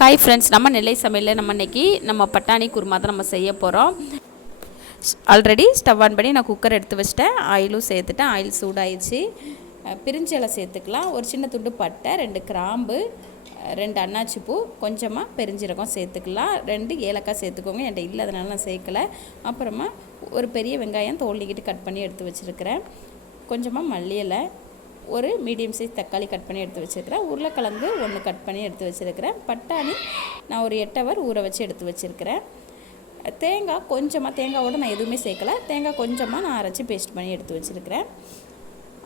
Hi friends நம்ம நெல்லை சமையலில் நம்ம இன்றைக்கி நம்ம பட்டாணி குருமா தான் நம்ம செய்ய போகிறோம் ஆல்ரெடி ஸ்டவ் ஆன் பண்ணி நான் குக்கர் எடுத்து வச்சிட்டேன். ஆயிலும் சேர்த்துட்டேன். ஆயில் சூடாயிடுச்சு. பிரிஞ்சு பிரிஞ்சி இலை சேர்த்துக்கலாம். ஒரு சின்ன துண்டு பட்டை ரெண்டு கிராம்பு ரெண்டு அன்னாச்சி பூ கொஞ்சமாக பெருஞ்சீரகம் சேர்த்துக்கலாம். ரெண்டு ஏலக்காய் சேர்த்துக்கோங்க. என்கிட்ட இல்லை அதனால நான் சேர்க்கலை. அப்புறமா ஒரு பெரிய வெங்காயம் தோல்லிக்கிட்டு கட் பண்ணி எடுத்து வச்சுருக்கிறேன். கொஞ்சமாக மல்லி இலை ஒரு மீடியம் சைஸ் தக்காளி கட் பண்ணி எடுத்து வச்சுருக்கிறேன். உருளைக்கிழங்கு ஒன்று கட் பண்ணி எடுத்து வச்சுருக்கிறேன். பட்டாணி நான் ஒரு எட்டு ஹவர் ஊற வச்சு எடுத்து வச்சுருக்கிறேன். தேங்காய் கொஞ்சமாக தேங்காவோட நான் எதுவுமே சேர்க்கல. தேங்காய் கொஞ்சமாக நான் அரைச்சி பேஸ்ட் பண்ணி எடுத்து வச்சுருக்கிறேன்.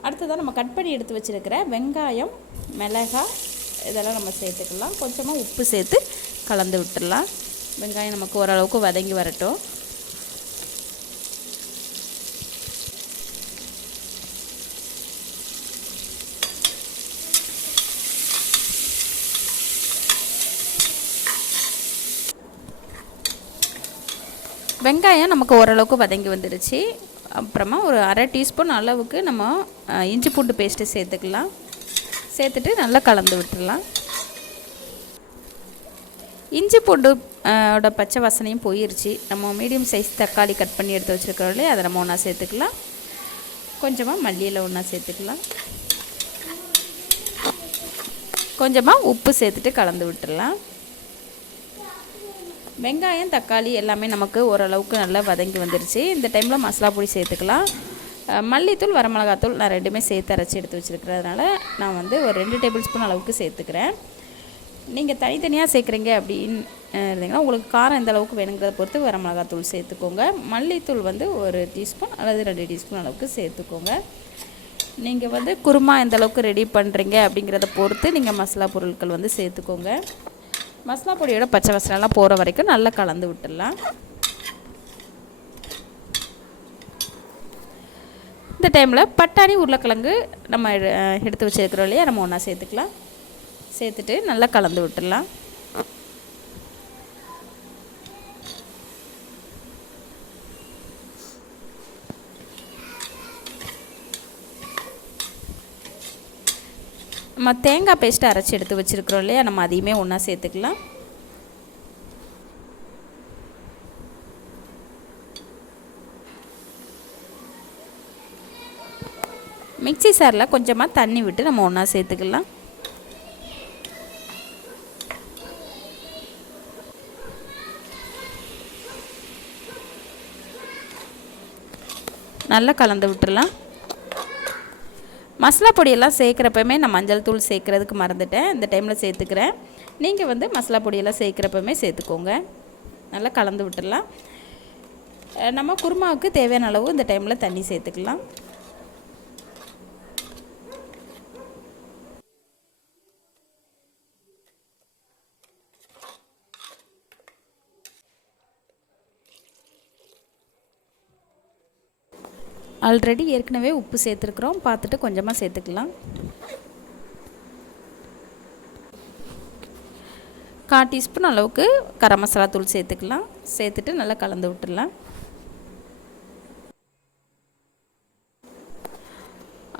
அடுத்ததாக நம்ம கட் பண்ணி எடுத்து வச்சுருக்கிற வெங்காயம் மிளகாய் இதெல்லாம் நம்ம சேர்த்துக்கலாம். கொஞ்சமாக உப்பு சேர்த்து கலந்து விட்டுடலாம். வெங்காயம் நமக்கு ஓரளவுக்கு வதங்கி வரட்டும். வெங்காயம் நமக்கு ஓரளவுக்கு வதங்கி வந்துடுச்சு. அப்புறமா ஒரு அரை டீஸ்பூன் அளவுக்கு நம்ம இஞ்சி பூண்டு பேஸ்ட்டு சேர்த்துக்கலாம். சேர்த்துட்டு நல்லா கலந்து விட்டுடலாம் இஞ்சி பூண்டு ஓட பச்சை வாசனையும் போயிருச்சு. நம்ம மீடியம் சைஸ் தக்காளி கட் பண்ணி எடுத்து வச்சுருக்கிறோம் இல்லையா? அதை நம்ம ஒன்றா சேர்த்துக்கலாம். கொஞ்சமாக மல்லியில் ஒன்றா சேர்த்துக்கலாம். கொஞ்சமாக உப்பு சேர்த்துட்டு கலந்து விட்டுடலாம் வெங்காயம் தக்காளி எல்லாமே நமக்கு ஓரளவுக்கு நல்லா வதங்கி வந்துருச்சு. இந்த டைமில் மசாலா பொடி சேர்த்துக்கலாம். மல்லித்தூள் வரமிளகாத்தூள் நான் ரெண்டுமே சேர்த்து அரைச்சி எடுத்து வச்சுருக்கிறதுனால நான் வந்து ஒரு ரெண்டு டேபிள் ஸ்பூன் அளவுக்கு சேர்த்துக்கிறேன். நீங்கள் தனித்தனியாக சேர்க்குறீங்க அப்படின்னு இருந்தீங்கன்னா உங்களுக்கு காரம் எந்த அளவுக்கு வேணுங்கிறத பொறுத்து வரமிளகாத்தூள் சேர்த்துக்கோங்க. மல்லித்தூள் வந்து ஒரு டீஸ்பூன் அல்லது ரெண்டு டீஸ்பூன் அளவுக்கு சேர்த்துக்கோங்க. நீங்கள் வந்து குருமா எந்த அளவுக்கு ரெடி பண்ணுறீங்க அப்படிங்கிறத பொறுத்து நீங்கள் மசாலா பொருட்கள் வந்து சேர்த்துக்கோங்க. மசாலா பொடியோட பச்சை மசாலாலாம் போகிற வரைக்கும் நல்லா கலந்து விட்டுடலாம். இந்த டைமில் பட்டாணி உருளைக்கிழங்கு நம்ம எடுத்து வச்சுருக்கிறோம் இல்லையா? நம்ம ஒன்றா சேர்த்துக்கலாம். சேர்த்துட்டு நல்லா கலந்து விட்டுடலாம். நம்ம தேங்காய் பேஸ்ட்டு அரைச்சி எடுத்து வச்சுருக்குறோம் இல்லையா? நம்ம அதையுமே ஒன்றா சேர்த்துக்கலாம். மிக்ஸி சாரில் கொஞ்சமாக தண்ணி விட்டு நம்ம ஒன்றா சேர்த்துக்கலாம். நல்லா கலந்து விட்டுடலாம் மசாலா பொடியெல்லாம் சேர்க்குறப்பமே நான் மஞ்சள் தூள் சேர்க்குறதுக்கு மறந்துட்டேன். இந்த டைமில் சேர்த்துக்கிறேன். நீங்கள் வந்து மசாலா பொடியெல்லாம் சேர்க்குறப்பமே சேர்த்துக்கோங்க. நல்லா கலந்து விட்டுடலாம். நம்ம குருமாவுக்கு தேவையான அளவு இந்த டைமில் தண்ணி சேர்த்துக்கலாம். ஆல்ரெடி ஏற்கனவே உப்பு சேர்த்துருக்குறோம். பார்த்துட்டு கொஞ்சமாக சேர்த்துக்கலாம். கால் டீஸ்பூன் அளவுக்கு கரம் மசாலா தூள் சேர்த்துக்கலாம். சேர்த்துட்டு நல்லா கலந்து விட்டுடலாம்.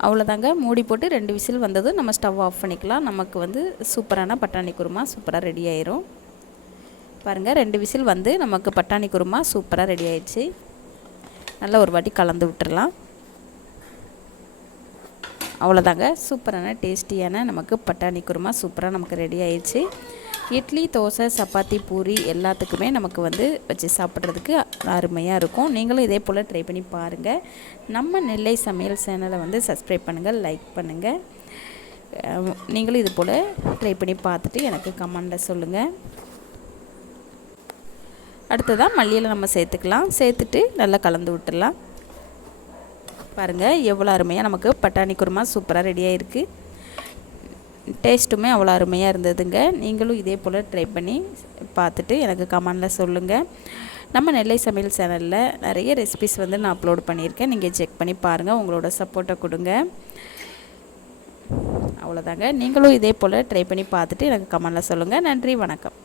அவ்வளோதாங்க. மூடி போட்டு ரெண்டு விசில் வந்ததும் நம்ம ஸ்டவ் ஆஃப் பண்ணிக்கலாம். நமக்கு வந்து சூப்பரான பட்டாணி குருமா சூப்பராக ரெடி ஆயிரும். பாருங்கள் ரெண்டு விசில் வந்து நமக்கு பட்டாணி குருமா சூப்பராக ரெடி ஆயிடுச்சு. நல்லா ஒரு வாட்டி கலந்து விட்டுடலாம் அவ்வளோதாங்க. சூப்பரான டேஸ்டியான நமக்கு பட்டாணி குருமா சூப்பராக நமக்கு ரெடி ஆயிடுச்சு இட்லி தோசை சப்பாத்தி பூரி எல்லாத்துக்குமே நமக்கு வந்து வச்சு சாப்பிட்றதுக்கு அருமையாக இருக்கும். நீங்களும் இதே போல் ட்ரை பண்ணி பாருங்கள் நம்ம நெல்லை சமையல் சேனலை வந்து சப்ஸ்கிரைப் பண்ணுங்கள் லைக் பண்ணுங்கள் நீங்களும் இது போல் ட்ரை பண்ணி பார்த்துட்டு எனக்கு கமெண்டில் சொல்லுங்கள் அடுத்ததாக மல்லியில் நம்ம சேர்த்துக்கலாம். சேர்த்துட்டு நல்லா கலந்து விட்டுடலாம். பாருங்கள் எவ்வளோ அருமையாக நமக்கு பட்டாணி குருமா சூப்பராக ரெடியாக இருக்குது டேஸ்ட்டுமே அவ்வளோ அருமையாக இருந்ததுங்க. நீங்களும் இதே போல் ட்ரை பண்ணி பார்த்துட்டு எனக்கு கமெண்டில் சொல்லுங்கள் நம்ம நெல்லை சமையல் சேனலில் நிறைய ரெசிபிஸ் வந்து நான் அப்லோட் பண்ணியிருக்கேன். நீங்கள் செக் பண்ணி பாருங்கள் உங்களோட சப்போர்ட்டை கொடுங்க. அவ்வளோதாங்க நீங்களும் இதே போல் ட்ரை பண்ணி பார்த்துட்டு எனக்கு கமெண்டில் சொல்லுங்கள் நன்றி வணக்கம்.